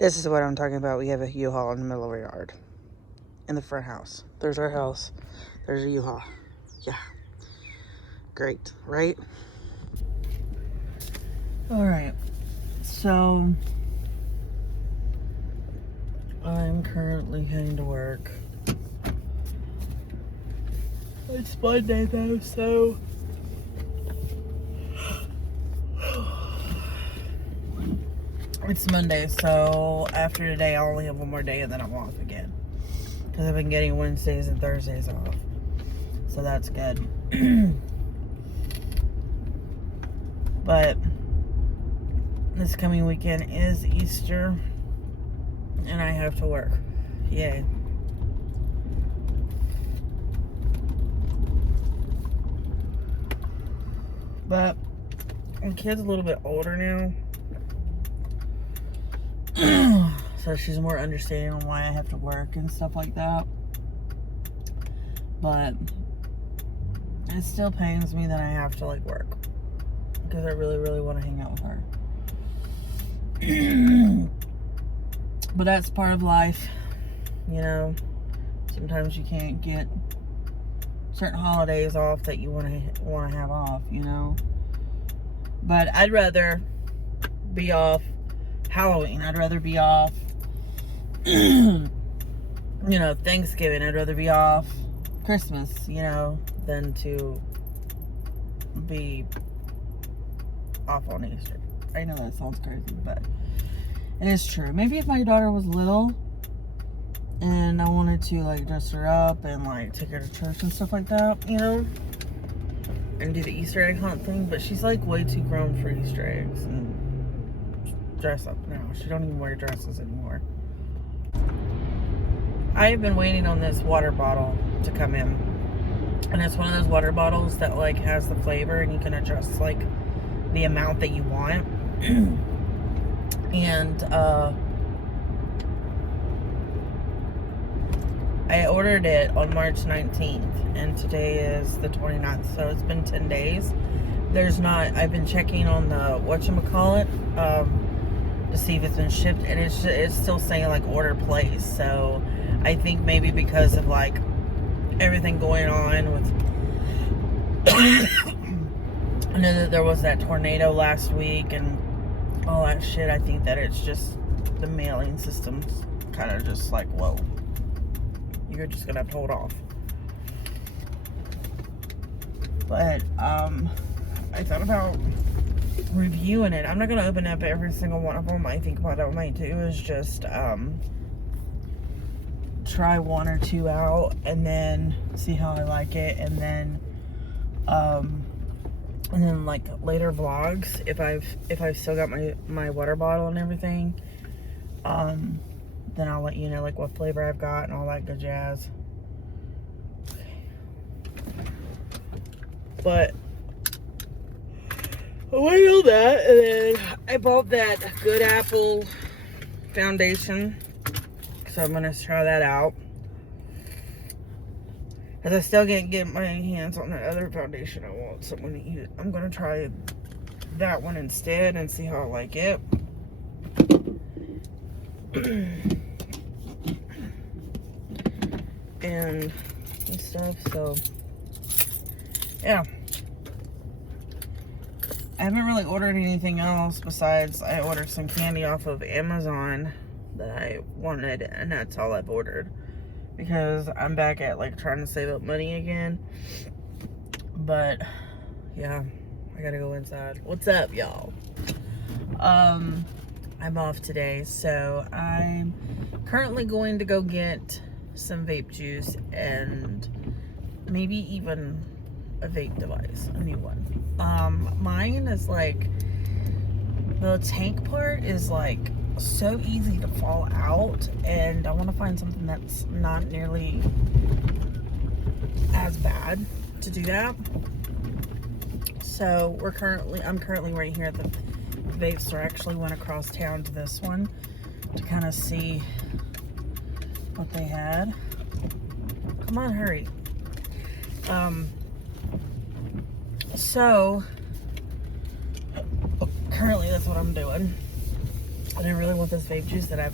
This is what I'm talking about. We have a U-Haul in the middle of our yard. In the front house. There's our house. There's a U-Haul. Yeah. Great, right? Alright. So, I'm currently heading to work. It's Monday though, so... It's Monday, so after today I'll only have one more day and then I'm off again. Because I've been getting Wednesdays and Thursdays off. So that's good. But this coming weekend is Easter and I have to work. Yay. But my kid's a little bit older now. So she's more understanding on why I have to work and stuff like that. But it still pains me that I have to like work. Because I really, really want to hang out with her. But that's part of life. You know, sometimes you can't get certain holidays off that you want to have off, you know. But I'd rather be off Halloween. I'd rather be off, you know, Thanksgiving. I'd rather be off Christmas, you know, than to be off on Easter. I know that sounds crazy, but it is true. Maybe if my daughter was little and I wanted to like dress her up and like take her to church and stuff like that, you know, and do the Easter egg hunt thing, but she's like way too grown for Easter eggs and dress up now. She don't even wear dresses anymore. I have been waiting on this water bottle to come in, and it's one of those water bottles that like has the flavor and you can adjust like the amount that you want. And I ordered it on March 19th and today is the 29th, so it's been 10 days. I've been checking on the whatchamacallit to see if it's been shipped, and it's still saying like order placed. So I think maybe because of like everything going on with I know that there was that tornado last week and all that shit. I think that it's just the mailing system's kind of just like, whoa, you're just gonna have to hold off. But I thought about reviewing it. I'm not gonna open up every single one of them. I think what I might do is just try one or two out and then see how I like it, and then like later vlogs, if I've still got my water bottle and everything, then I'll let you know like what flavor I've got and all that good jazz. But I know that, and then I bought that Good Apple foundation, so I'm gonna try that out. Because I still can't get my hands on that other foundation I want, so I'm gonna try that one instead and see how I like it. and stuff, so yeah. I haven't really ordered anything else besides I ordered some candy off of Amazon that I wanted, and that's all I've ordered. Because I'm back at like trying to save up money again. But yeah, I gotta go inside. What's up, y'all? I'm off today, so I'm currently going to go get some vape juice and maybe even a vape device, a new one. Mine is like, the tank part is like so easy to fall out, and I want to find something that's not nearly as bad to do that. So I'm currently right here at the vape store. I actually went across town to this one to kind of see what they had. Come on, hurry. So currently that's what I'm doing. But I really want this vape juice that I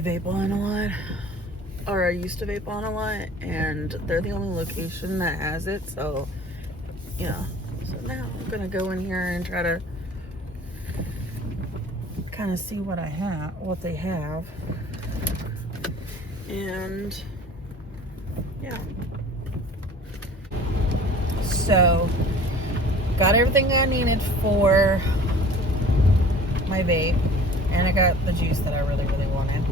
vape on a lot, or I used to vape on a lot, and they're the only location that has it. So yeah, so now I'm gonna go in here and try to kind of see what they have, and yeah. So got everything I needed for my vape, and I got the juice that I really wanted,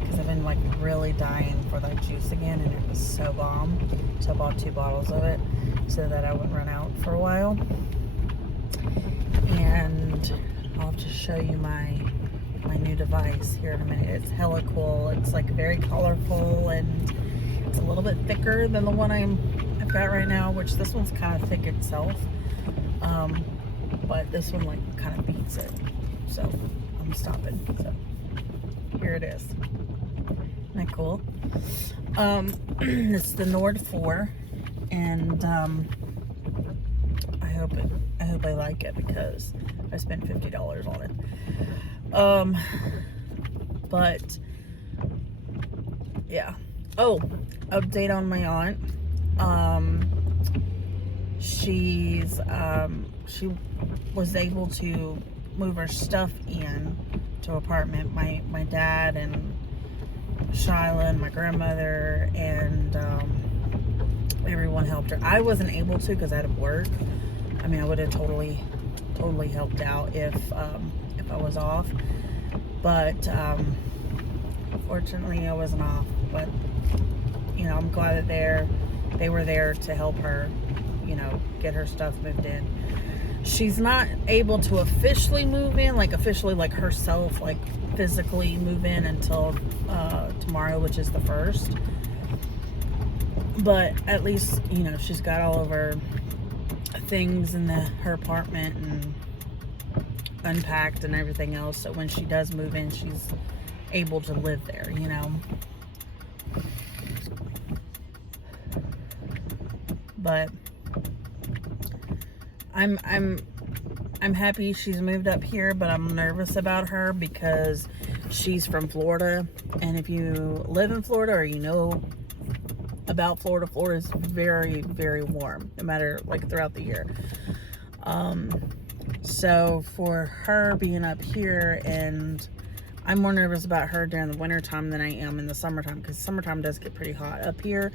because I've been like really dying for that juice again, and it was so bomb. So I bought 2 bottles of it so that I wouldn't run out for a while. And I'll just show you my new device here in a minute. It's hella cool. It's like very colorful, and it's a little bit thicker than the one I've got right now, which this one's kind of thick itself. But this one like kind of beats it. So I'm stopping. So here it is. Isn't that cool? It's the Nord 4, and I hope I like it, because I spent $50 on it. But yeah. Oh, update on my aunt. She was able to move her stuff in to an apartment. My dad and Shyla and my grandmother and everyone helped her. I wasn't able to because I had to work. I mean, I would have totally helped out if I was off, but fortunately I wasn't off. But you know, I'm glad that they were there to help her, you know, get her stuff moved in. She's not able to officially move in, like officially, like herself, like physically move in until tomorrow, which is the 1st. But at least, you know, she's got all of her things in her apartment and unpacked and everything else. So when she does move in, she's able to live there, you know. But I'm happy she's moved up here, but I'm nervous about her because she's from Florida, and if you live in Florida or you know about Florida, Florida is very warm, no matter like throughout the year. So for her being up here, and I'm more nervous about her during the winter time than I am in the summertime, because summertime does get pretty hot up here.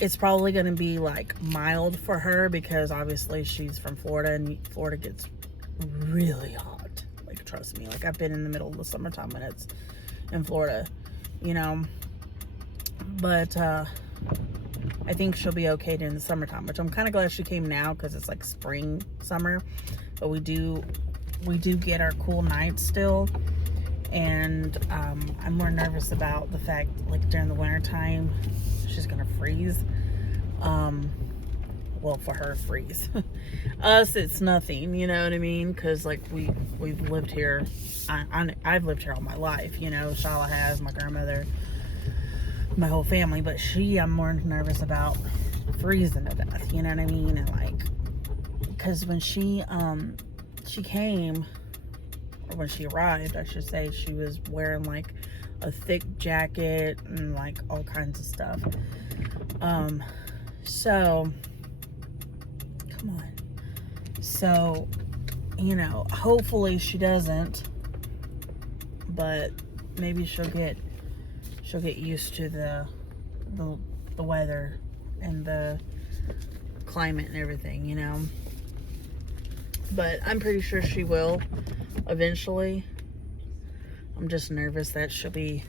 It's probably going to be like mild for her because obviously she's from Florida, and Florida gets really hot. Like, trust me, like I've been in the middle of the summertime when it's in Florida, you know. But I think she'll be okay during the summertime, which I'm kind of glad she came now because it's like spring, summer. But we do get our cool nights still. And I'm more nervous about the fact, like during the winter time, she's gonna freeze. Well, for her, freeze. Us, it's nothing, you know what I mean? Because like we've lived here. I've lived here all my life, you know. Shyla has, my grandmother, my whole family. But I'm more nervous about freezing to death, you know what I mean? And like, because when she came, or when she arrived, I should say, she was wearing like a thick jacket and like all kinds of stuff. So come on. So, you know, hopefully she doesn't, but maybe she'll get used to the weather and the climate and everything, you know. But I'm pretty sure she will eventually. I'm just nervous that she'll be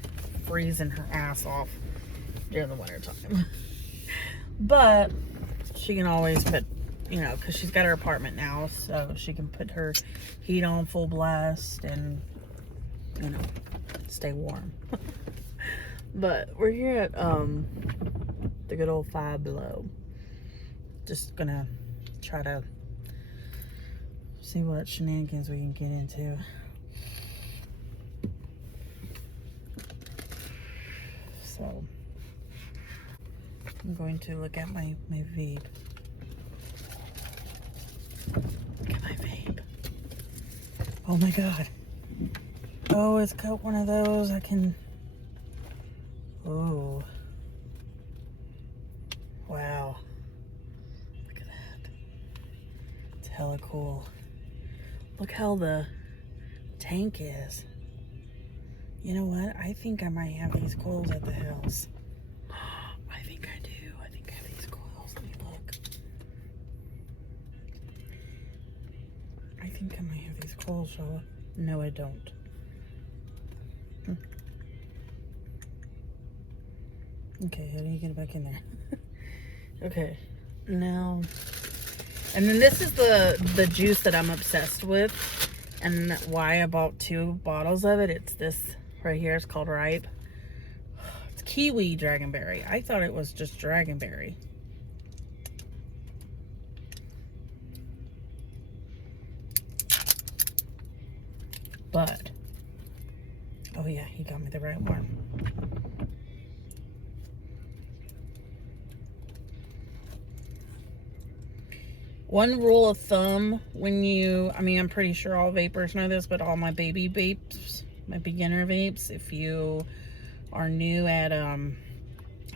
freezing her ass off during the winter time. But she can always put, you know, because she's got her apartment now, so she can put her heat on full blast and, you know, stay warm. But we're here at the good old Five Below. Just gonna try to see what shenanigans we can get into. So I'm going to look at my vape. Look at my vape. Oh my God. Oh, it's got one of those. I can. Oh. Wow. Look at that. It's hella cool. Look how the tank is. You know what? I think I might have these coils at the house. I think I do. I think I have these coils. Let me look. I think I might have these coils, Charlotte. No, I don't. Okay, how do you get it back in there? Okay, now, and then this is the juice that I'm obsessed with, and why I bought 2 bottles of it. It's this right here. It's called Ripe. It's kiwi dragonberry. I thought it was just dragonberry. But, oh yeah, he got me the right one. One rule of thumb when you, I mean, I'm pretty sure all vapors know this, but all my baby vapes, my beginner vapes, if you are new at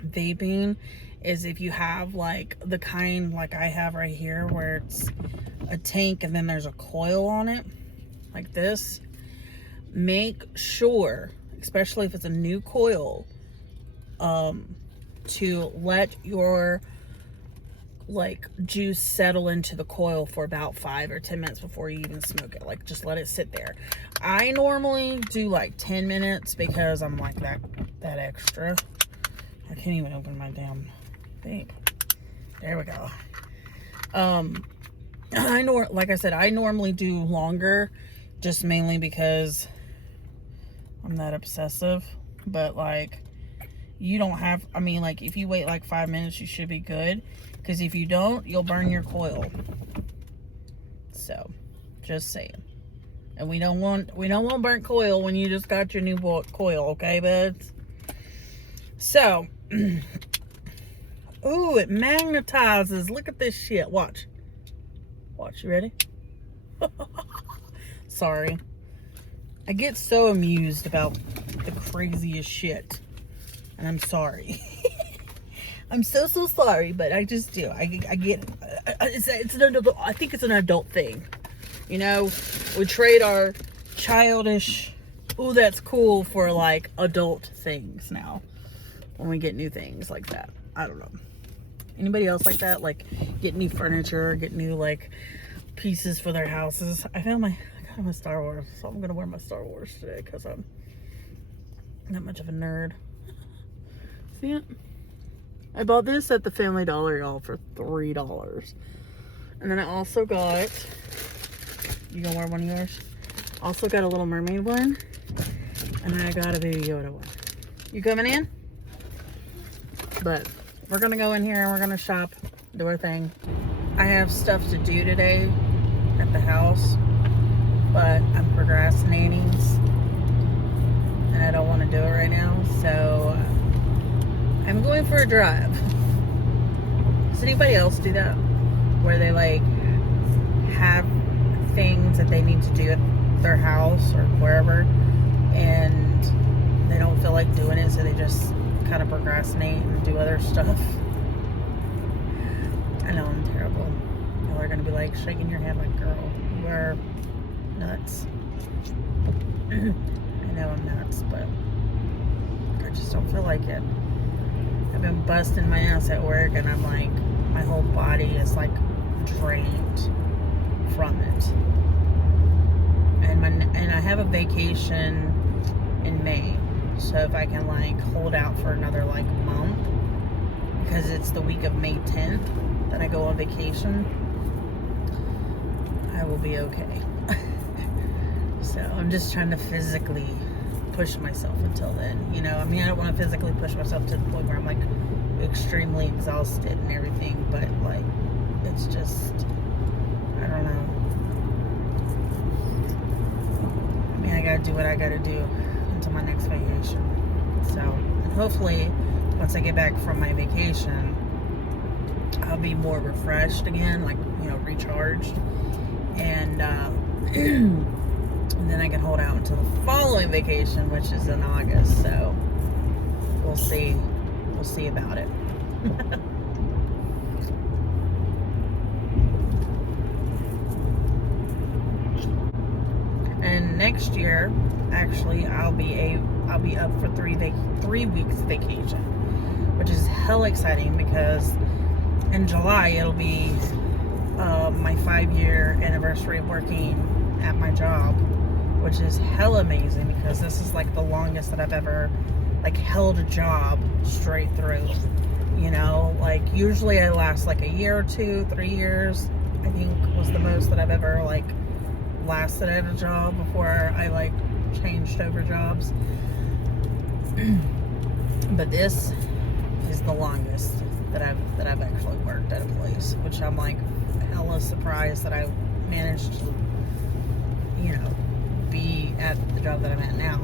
vaping, is if you have like the kind like I have right here where it's a tank and then there's a coil on it, like this, make sure, especially if it's a new coil, to let your like juice settle into the coil for about 5 or 10 minutes before you even smoke it. Like, just let it sit there. I normally do like 10 minutes because I'm like that extra. I can't even open my damn thing. There we go. Like I said, I normally do longer, just mainly because I'm that obsessive. But like, you don't have, I mean, like, if you wait like 5 minutes, you should be good. Because if you don't, you'll burn your coil. So, just saying. And we don't want burnt coil when you just got your new coil, okay, buds? So, ooh, it magnetizes. Look at this shit. Watch. Watch, you ready? Sorry. I get so amused about the craziest shit. And I'm sorry. I'm so sorry, but I just do. I get it's an adult, I think it's an adult thing. You know, we trade our childish, ooh, that's cool, for like adult things now when we get new things like that. I don't know. Anybody else like that? Like get new furniture, get new like pieces for their houses. I got my Star Wars, so I'm gonna wear my Star Wars today because I'm not much of a nerd. See it? I bought this at the Family Dollar, y'all, for $3. And then I also got, you gonna wear one of yours? Also got a Little Mermaid one. And then I got a Baby Yoda one. You coming in? But we're gonna go in here and we're gonna shop, do our thing. I have stuff to do today at the house, but I'm procrastinating and I don't want to do it right now. So I'm going for a drive. Does anybody else do that? Where they like have things that they need to do at their house or wherever and they don't feel like doing it, so they just kind of procrastinate and do other stuff. I know I'm terrible. Y'all are gonna be like shaking your head like, girl, you are nuts. I know I'm nuts, but I just don't feel like it. I've been busting my ass at work and I'm like, my whole body is like drained from it. And I have a vacation in May. So if I can like hold out for another like month, because it's the week of May 10th that I go on vacation, I will be okay. So I'm just trying to physically push myself until then, you know. I mean, I don't want to physically push myself to the point where I'm like extremely exhausted and everything, but like it's just, I don't know. I mean, I gotta do what I gotta do until my next vacation. So, and hopefully once I get back from my vacation, I'll be more refreshed again, like, you know, recharged, and And then I can hold out until the following vacation, which is in August. So we'll see. We'll see about it. And next year, actually, I'll be up for 3 weeks vacation, which is hella exciting because in July it'll be my 5-year anniversary of working at my job, which is hella amazing because this is like the longest that I've ever like held a job straight through. You know, like usually I last like a year or 2, 3 years, I think was the most that I've ever like lasted at a job before I like changed over jobs. But this is the longest that I've actually worked at a place, which I'm like hella surprised that I managed to, you know, be at the job that I'm at now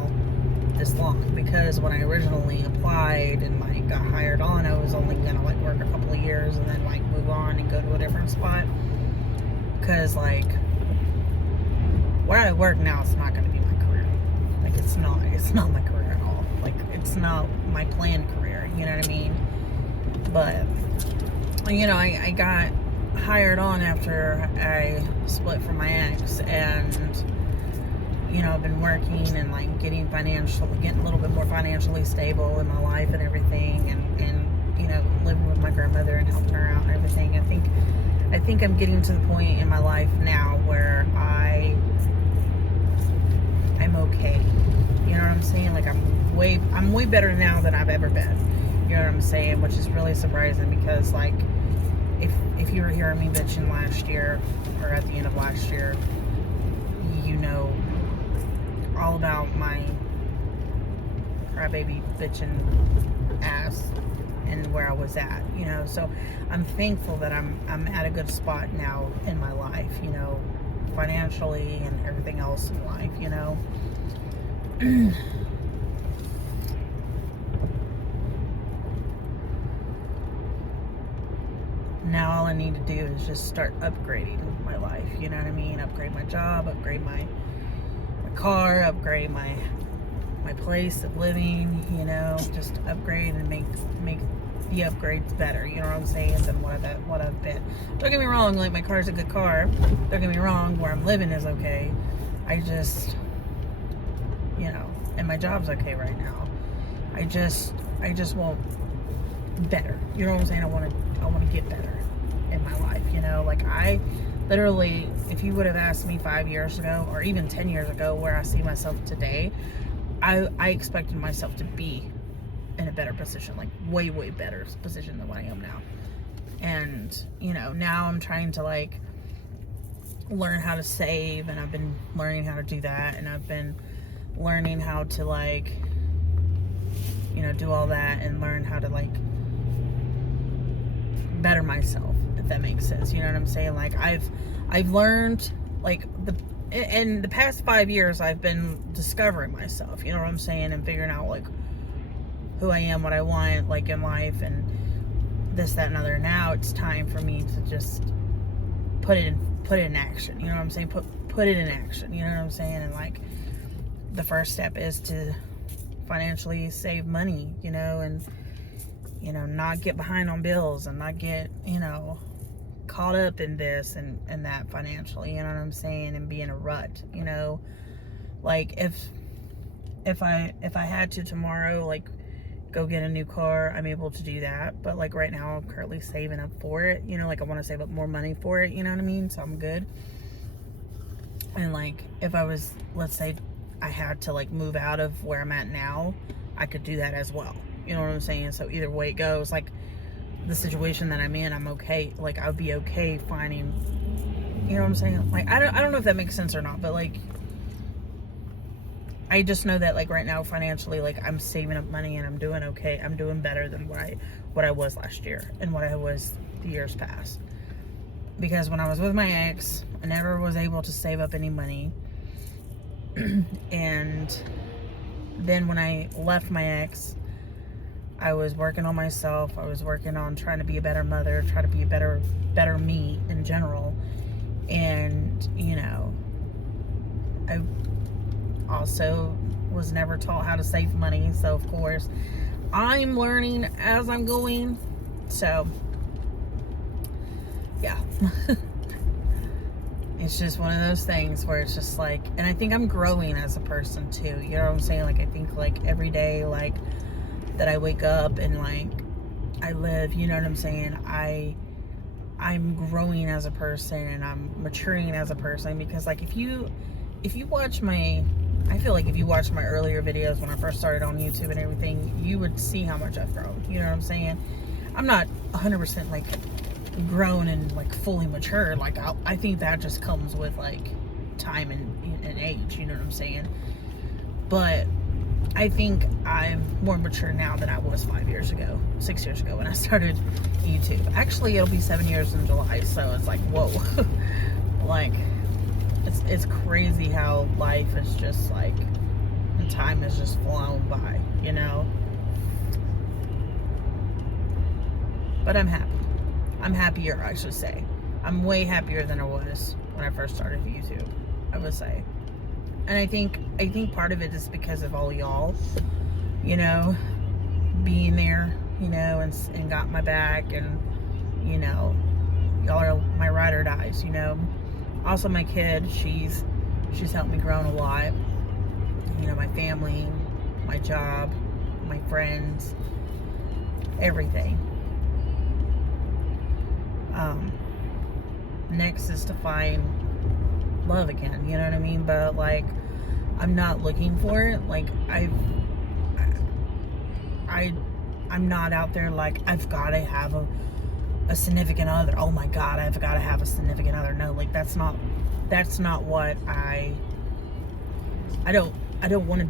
this long. Because when I originally applied and like got hired on, I was only gonna like work a couple of years and then like move on and go to a different spot. Because like where I work now, it's not gonna be my career. Like it's not my career at all. Like it's not my planned career, you know what I mean? But you know, I got hired on after I split from my ex, and you know, I've been working and like getting a little bit more financially stable in my life and everything, and you know, living with my grandmother and helping her out and everything. I think I'm getting to the point in my life now where I'm okay. You know what I'm saying? Like I'm way better now than I've ever been. You know what I'm saying? Which is really surprising because like if you were hearing me bitching last year or at the end of last year, you know all about my crybaby bitching ass and where I was at, you know. So I'm thankful that I'm at a good spot now in my life, you know, financially and everything else in life, you know. Now all I need to do is just start upgrading my life, you know what I mean? Upgrade my job, upgrade my car, upgrade my place of living, you know, just upgrade and make the upgrades better, you know what I'm saying, than what I've been. Don't get me wrong, like my car's a good car. Don't get me wrong, where I'm living is okay. I just, you know, and my job's okay right now. I just want better. You know what I'm saying? I want to get better in my life, you know? Like I literally, if you would have asked me 5 years ago or even 10 years ago where I see myself today, I expected myself to be in a better position, like way better position than what I am now. And you know, now I'm trying to like learn how to save, and I've been learning how to do that, and I've been learning how to like, you know, do all that and learn how to like better myself, if that makes sense. You know what I'm saying? Like I've learned like in the past 5 years I've been discovering myself, you know what I'm saying, and figuring out like who I am, what I want like in life, and this, that, and other. Now it's time for me to just put it in action, you know what I'm saying? Put it in action, you know what I'm saying? And like the first step is to financially save money, you know, and you know, not get behind on bills and not get, you know, caught up in this and that financially, you know what I'm saying, and be in a rut, you know. Like if I had to tomorrow like go get a new car, I'm able to do that, but like right now I'm currently saving up for it, you know, like I want to save up more money for it, you know what I mean, so I'm good. And like if I was, let's say I had to like move out of where I'm at now, I could do that as well, you know what I'm saying. So either way it goes, like the situation that I'm in, I'm okay. Like I would be okay finding, you know what I'm saying? Like I don't know if that makes sense or not, but like I just know that like right now financially, like I'm saving up money and I'm doing okay. I'm doing better than what I was last year and what I was the years past. Because when I was with my ex, I never was able to save up any money. And then when I left my ex, I was working on myself. I was working on trying to be a better mother, try to be a better me in general. And, you know, also was never taught how to save money. So, of course, I'm learning as I'm going. So, yeah. It's just one of those things where it's just like, and I think I'm growing as a person too. You know what I'm saying? Like, I think like every day, like that I wake up and like I live, you know what I'm saying? I'm growing as a person and I'm maturing as a person, because like if you watch my, I feel like if you watch my earlier videos when I first started on YouTube and everything, you would see how much I've grown. You know what I'm saying? I'm not 100% like grown and like fully mature. Like I think that just comes with like time and age. You know what I'm saying? But I think I'm more mature now than I was 6 years ago when I started YouTube. Actually, it'll be 7 years in July, so it's like, whoa. Like, it's crazy how life is just like, and time has just flown by, you know? But I'm happy. I'm happier, I should say. I'm way happier than I was when I first started YouTube, I would say. And I think part of it is because of all y'all, you know, being there, you know, and got my back, and, you know, y'all are my ride or dies, you know. Also, my kid, she's helped me grow a lot. You know, my family, my job, my friends, everything. Next is to find love again, you know what I mean? But like, I'm not looking for it. Like, I'm not out there like I've got to have a significant other. Oh my God, I've got to have a significant other. No, like that's not what I don't want to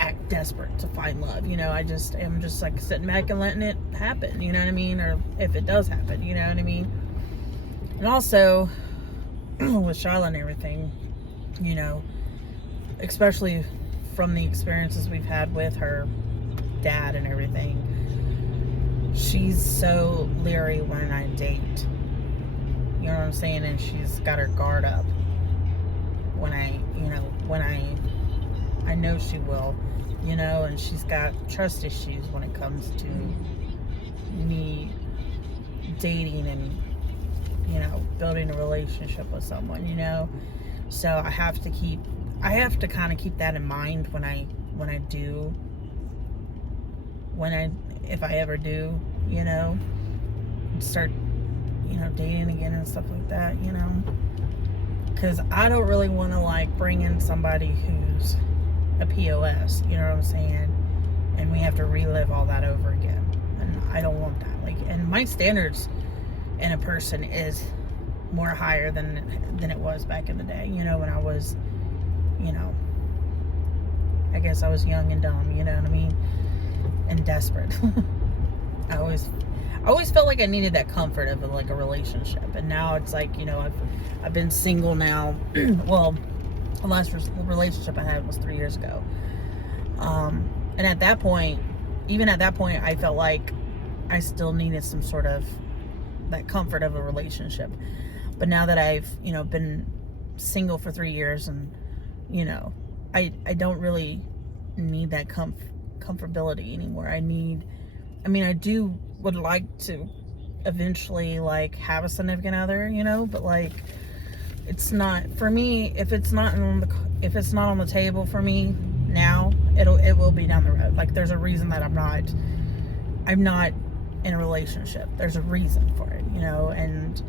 act desperate to find love. You know, I'm just like sitting back and letting it happen. You know what I mean? Or if it does happen, you know what I mean? And also with Charlotte and everything, you know, especially from the experiences we've had with her dad and everything, she's so leery when I date. You know what I'm saying? And she's got her guard up when I know she will, you know, and she's got trust issues when it comes to me dating and, you know, building a relationship with someone, you know. So I have to kind of keep that in mind if I ever do, you know, start, you know, dating again and stuff like that, you know, because I don't really want to like bring in somebody who's a POS, you know what I'm saying, and we have to relive all that over again, and I don't want that. Like, and my standards in a person is more higher than it was back in the day, you know, when I was, you know, I guess I was young and dumb, you know what I mean, and desperate. I always felt like I needed that comfort of like a relationship, and now it's like, you know, I've been single now. Well, the last relationship I had was 3 years ago, and at that point, I felt like I still needed some sort of that comfort of a relationship. But now that I've, you know, been single for 3 years, and, you know, I don't really need that comfortability anymore. I would like to eventually like have a significant other, you know, but like, it's not for me. If it's not on the table for me now, it will be down the road. Like, there's a reason that I'm not in a relationship. There's a reason for it, you know, and,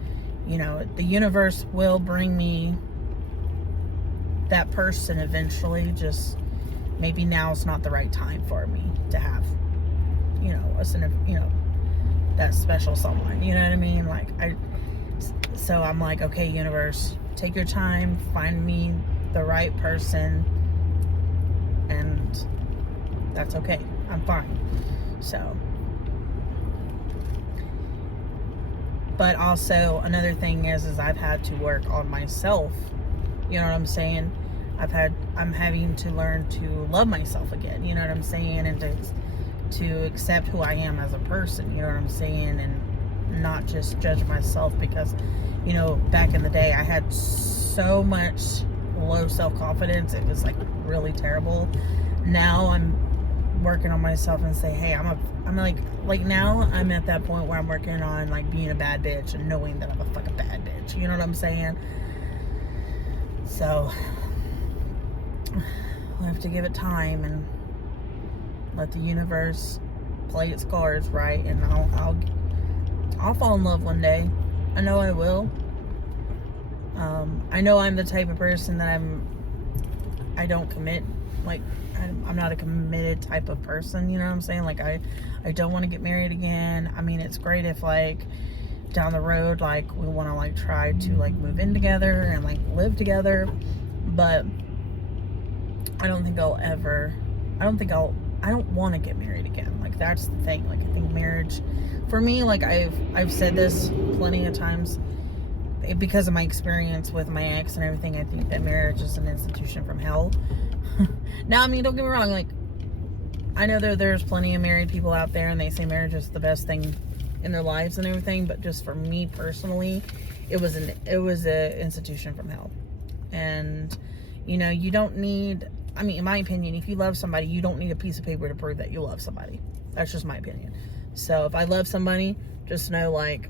you know, the universe will bring me that person eventually. Just maybe now's not the right time for me to have, you know, that special someone, you know what I mean? Like, so I'm like, okay, universe, take your time, find me the right person, and that's okay. I'm fine. So, but also another thing is I've had to work on myself. You know what I'm saying? I'm having to learn to love myself again. You know what I'm saying? And to accept who I am as a person. You know what I'm saying? And not just judge myself, because, you know, back in the day I had so much low self-confidence. It was like really terrible. Now I'm working on myself and say, hey, I'm like now I'm at that point where I'm working on like being a bad bitch and knowing that I'm a fucking bad bitch. You know what I'm saying? So we'll have to give it time and let the universe play its cards right, and I'll fall in love one day. I know I will. I know I'm the type of person that I don't commit. Like, I'm not a committed type of person, you know what I'm saying? Like, I don't want to get married again. I mean, it's great if, like, down the road, like, we want to, like, try to, like, move in together and, like, live together. But I don't want to get married again. Like, that's the thing. Like, I think marriage, for me, like, I've said this plenty of times, because of my experience with my ex and everything. I think that marriage is an institution from hell. Now, I mean, don't get me wrong, like, I know there's plenty of married people out there and they say marriage is the best thing in their lives and everything, but just for me personally, it was an institution from hell. And, you know, you don't need, I mean, in my opinion, if you love somebody, you don't need a piece of paper to prove that you love somebody. That's just my opinion. So if I love somebody, just know, like,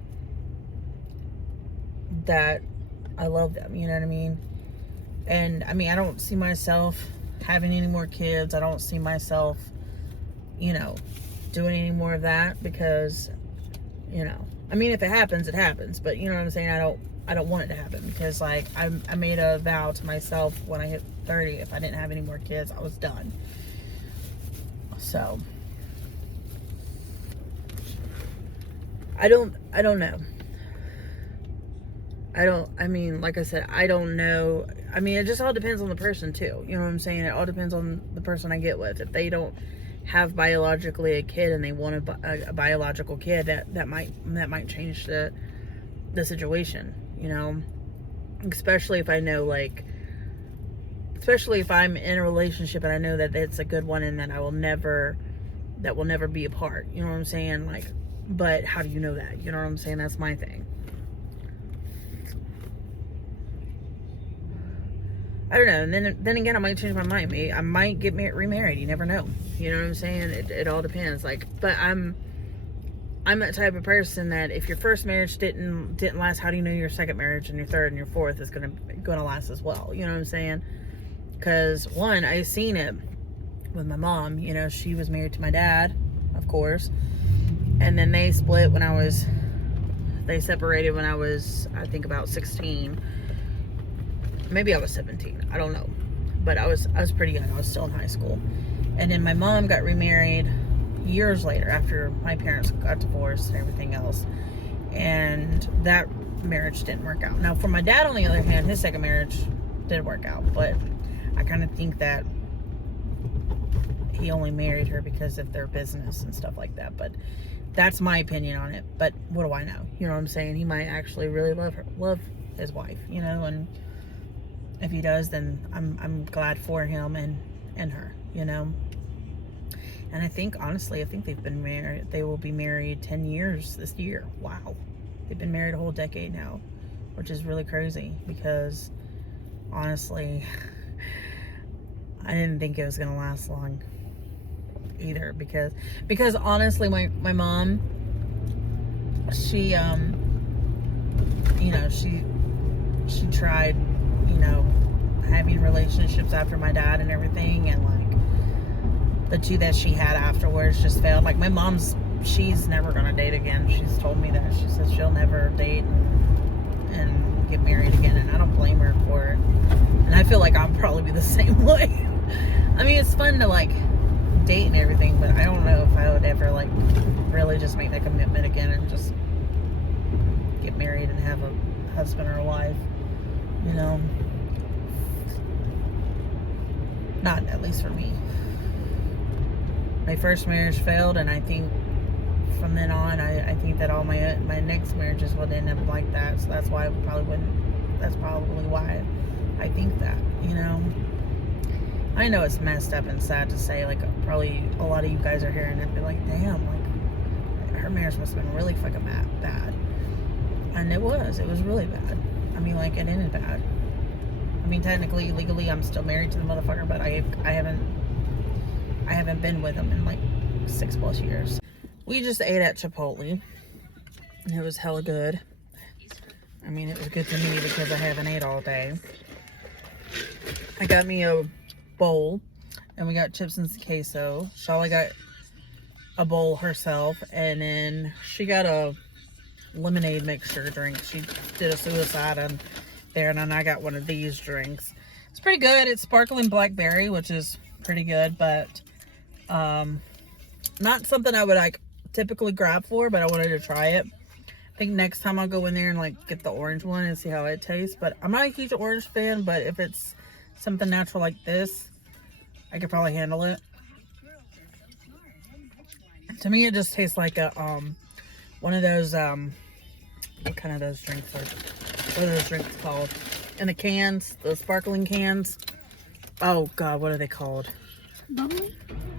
that I love them, you know what I mean? And I mean, I don't see myself having any more kids. I don't see myself, you know, doing any more of that, because, you know, I mean, if it happens, it happens, but you know what I'm saying? I don't want it to happen, because, like, I made a vow to myself when I hit 30, if I didn't have any more kids, I was done. So I don't know. I mean, like I said, I don't know. I mean, it just all depends on the person too. You know what I'm saying? It all depends on the person I get with. If they don't have biologically a kid and they want a biological kid, that might change the situation, you know? Especially if I know, like, especially if I'm in a relationship and I know that it's a good one and that that will never be apart. You know what I'm saying? Like, but how do you know that? You know what I'm saying? That's my thing. I don't know. And then again, I might change my mind. I might get remarried. You never know. You know what I'm saying? It all depends. Like, but I'm that type of person that if your first marriage didn't last, how do you know your second marriage and your third and your fourth is gonna last as well? You know what I'm saying? Because one, I seen it with my mom. You know, she was married to my dad, of course, and then they split they separated when I was, I think, about 16. Maybe I was 17. I don't know. But I was pretty young. I was still in high school. And then my mom got remarried years later, after my parents got divorced and everything else. And that marriage didn't work out. Now, for my dad, on the other hand, his second marriage did work out. But I kind of think that he only married her because of their business and stuff like that. But that's my opinion on it. But what do I know? You know what I'm saying? He might actually really love his wife, you know, and if he does, then I'm glad for him and her, you know. And I think, honestly, they've been married. They will be married 10 years this year. Wow. They've been married a whole decade now, which is really crazy, because honestly, I didn't think it was going to last long either, because honestly, my mom, she, you know, she tried, you know, having relationships after my dad and everything, and like the two that she had afterwards just failed. Like, my mom's, she's never gonna date again. She's told me that. She says she'll never date and get married again, and I don't blame her for it. And I feel like I'll probably be the same way. I mean, it's fun to like date and everything, but I don't know if I would ever like really just make that commitment again and just get married and have a husband or a wife, you know. Not, at least for me. My first marriage failed, and I think from then on, I think that all my next marriages would end up like that. So that's why that's probably why I think that, you know. I know it's messed up and sad to say, like, probably a lot of you guys are hearing it and be like, damn, like, her marriage must have been really fucking bad. And it was really bad. I mean, like, it ended bad. I mean, technically, legally, I'm still married to the motherfucker, but I haven't been with him in like 6+ years. We just ate at Chipotle. It was hella good. I mean, it was good to me because I haven't ate all day. I got me a bowl, and we got chips and queso. Charlotte got a bowl herself, and then she got a lemonade mixture drink. She did a suicide on there, and then I got one of these drinks. It's pretty good. It's sparkling blackberry, which is pretty good, but not something I would like typically grab for, but I wanted to try it. I think next time I'll go in there and like get the orange one and see how it tastes. But I'm not a huge orange fan, but if it's something natural like this, I could probably handle it. To me, it just tastes like a one of those what kind of those drinks are? What are those drinks called? In the cans, the sparkling cans. Oh God, what are they called? Bubbly?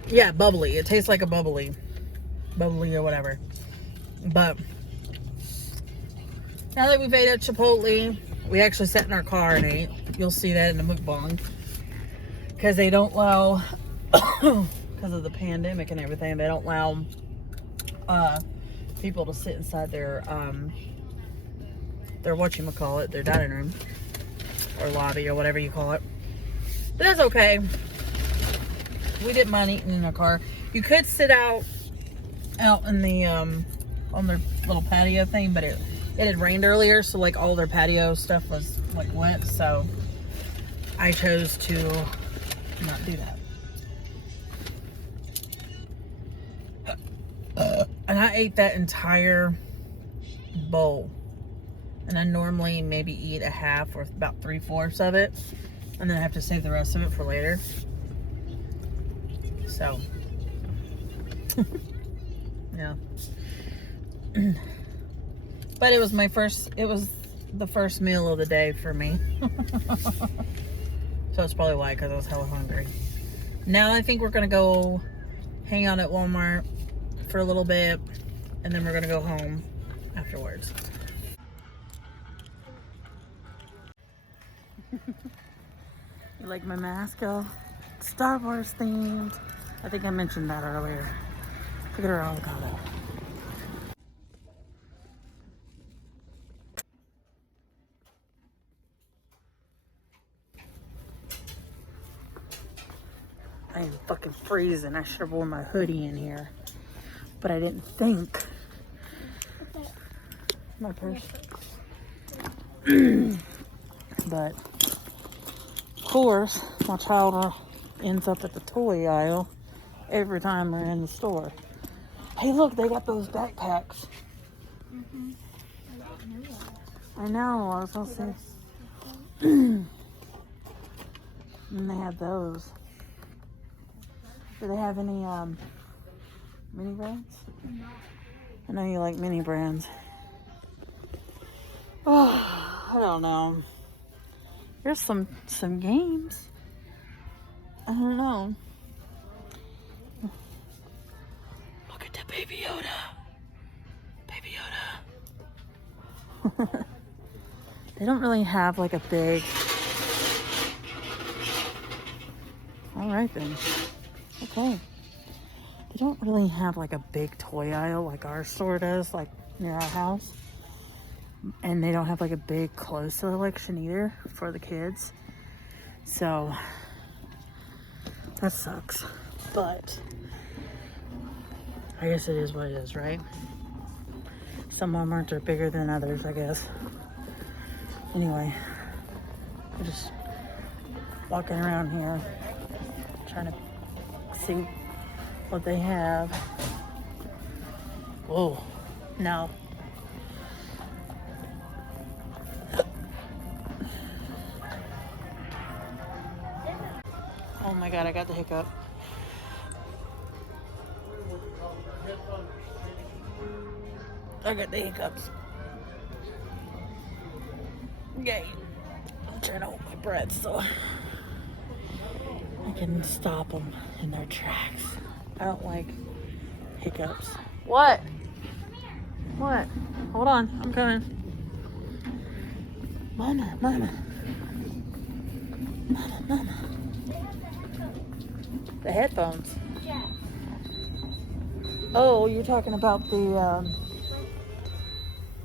Yeah, bubbly. It tastes like a bubbly or whatever. But now that we've ate at Chipotle, we actually sat in our car and ate. You'll see that in the mukbang. Because they don't allow, because of the pandemic and everything, they don't allow people to sit inside their whatchamacallit, their dining room. Or lobby or whatever you call it. But that's okay. We didn't mind eating in our car. You could sit out in the, on their little patio thing, but it had rained earlier, so like all their patio stuff was like wet, so I chose to not do that. And I ate that entire bowl. And I normally maybe eat a half or about 3/4 of it, and then I have to save the rest of it for later. So, yeah. But it was the first meal of the day for me. So it's probably why, because I was hella hungry. Now I think we're going to go hang out at Walmart for a little bit, and then we're going to go home afterwards. You like my mask? Star Wars themed. I think I mentioned that earlier. Look at her avocado. I am fucking freezing. I should have worn my hoodie in here. But I didn't think. My purse. But, of course, my child ends up at the toy aisle every time we're in the store. Hey, look, they got those backpacks. Mm-hmm. I know, I was gonna say. And they had those. Do they have any mini brands? No. I know you like mini brands. Oh, I don't know. There's some games. I don't know. Look at the Baby Yoda. Baby Yoda. They don't really have like a big... Alright then. Okay. They don't really have like a big toy aisle like our store does, like near our house. And they don't have like a big clothes selection either for the kids. So that sucks. But I guess it is what it is, right? Some Walmarts are bigger than others, I guess. Anyway, we're just walking around here trying to see what they have. Whoa, no. Oh my God, I got the hiccup. I got the hiccups. Okay. I'm trying to hold my breath so I can stop them in their tracks. I don't like hiccups. What? What? Hold on, I'm coming. Mama. Mama. The headphones. Yeah. Oh, you're talking about the,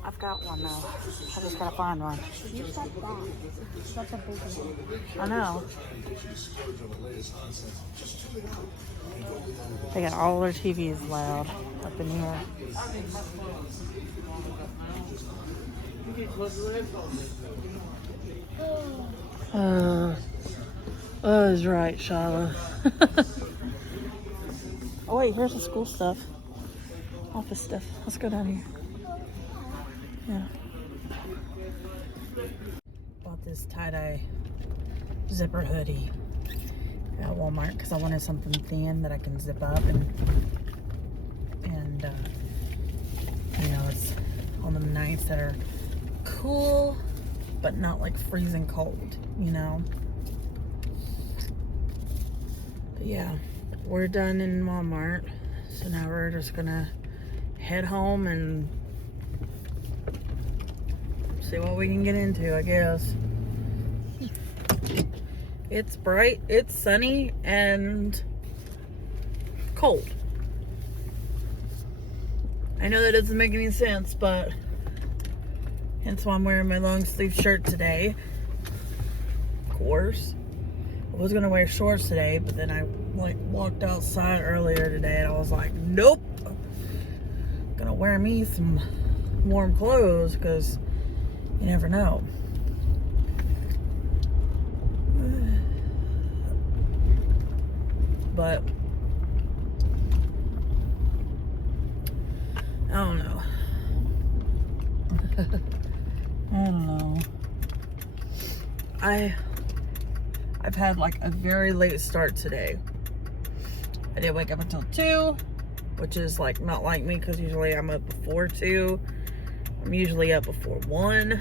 I've got one though. I just gotta find one. You said that. That's a big one. I know. They got all their TVs loud up in here. Oh, is right, Shala. Oh wait, here's the school stuff. Office stuff. Let's go down here. Yeah. Bought this tie-dye zipper hoodie at Walmart because I wanted something thin that I can zip up and you know, it's on the nights that are cool but not like freezing cold, you know. But yeah, we're done in Walmart, so now we're just gonna head home and see what we can get into, I guess. It's bright, it's sunny, and cold. I know that doesn't make any sense, but hence why I'm wearing my long sleeve shirt today. Of course. I was gonna wear shorts today, but then I like walked outside earlier today and I was like, nope. Gonna wear me some warm clothes because you never know. But I don't know. I don't know. I've had like a very late start today. I didn't wake up until 2, which is like not like me because usually I'm up before 2. I'm usually up before 1.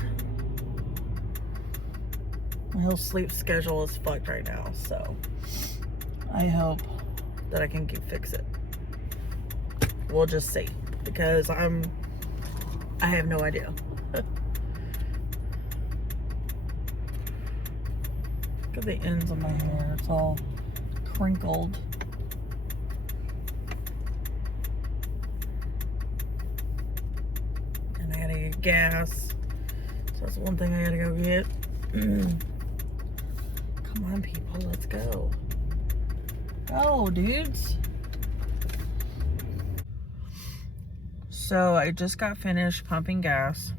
My whole sleep schedule is fucked right now, so I hope that I can fix it. We'll just see, because I have no idea. Look at the ends of my hair, it's all crinkled. And I gotta get gas, so that's one thing I gotta go get. Come on, people, let's go. Go, dudes. So I just got finished pumping gas.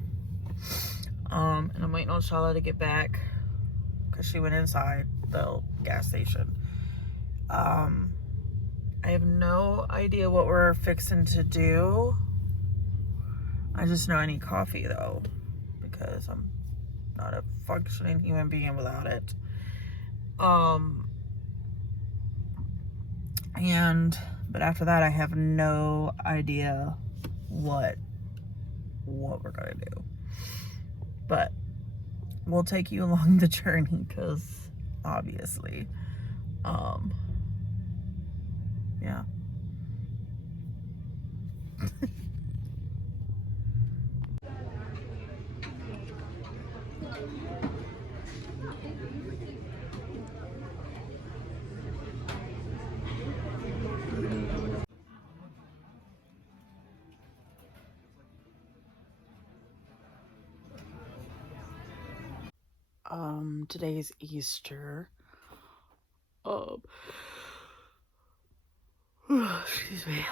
And I'm waiting on Shala to get back because she went inside the gas station. I have no idea what we're fixing to do. I just know I need coffee though, because I'm not a functioning human being without it. But after that, I have no idea what we're gonna do. But we'll take you along the journey, because obviously, yeah. Today's Easter. Excuse me.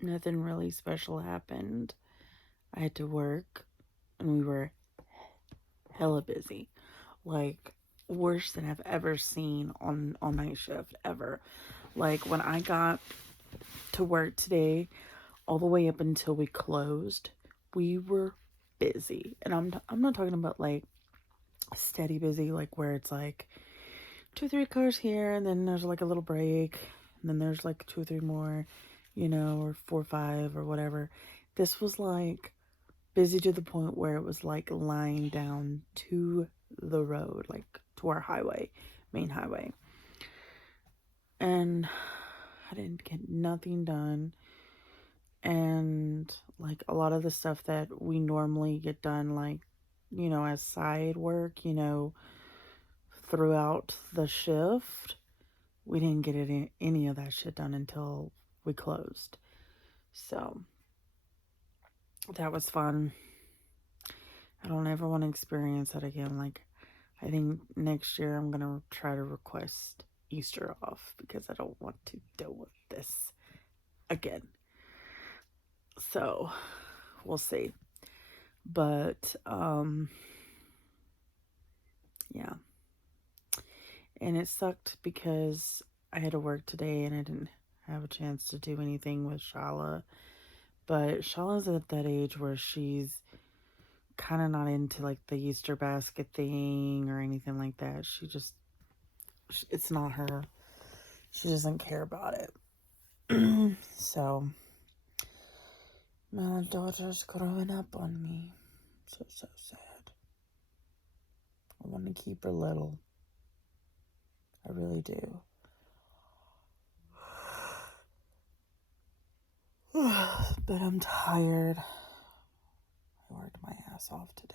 Nothing really special happened. I had to work, and we were hella busy. Like, worse than I've ever seen on night shift, ever. Like, when I got to work today, all the way up until we closed, we were busy. And I'm not talking about like steady busy, like where it's like 2 or 3 cars here, and then there's like a little break, and then there's like 2 or 3 more, you know, or 4 or 5 or whatever. This was like busy to the point where it was like lying down to the road, like to our highway, main highway. And I didn't get nothing done. And like a lot of the stuff that we normally get done, like as side work, throughout the shift. We didn't get any of that shit done until we closed. So that was fun. I don't ever want to experience that again. Like, I think next year I'm going to try to request Easter off because I don't want to deal with this again. So we'll see. But, yeah. And it sucked because I had to work today and I didn't have a chance to do anything with Shala. But Shala's at that age where she's kind of not into like the Easter basket thing or anything like that. It's not her. She doesn't care about it. So, my daughter's growing up on me. So sad. I want to keep her little. I really do. But I'm tired. I worked my ass off today.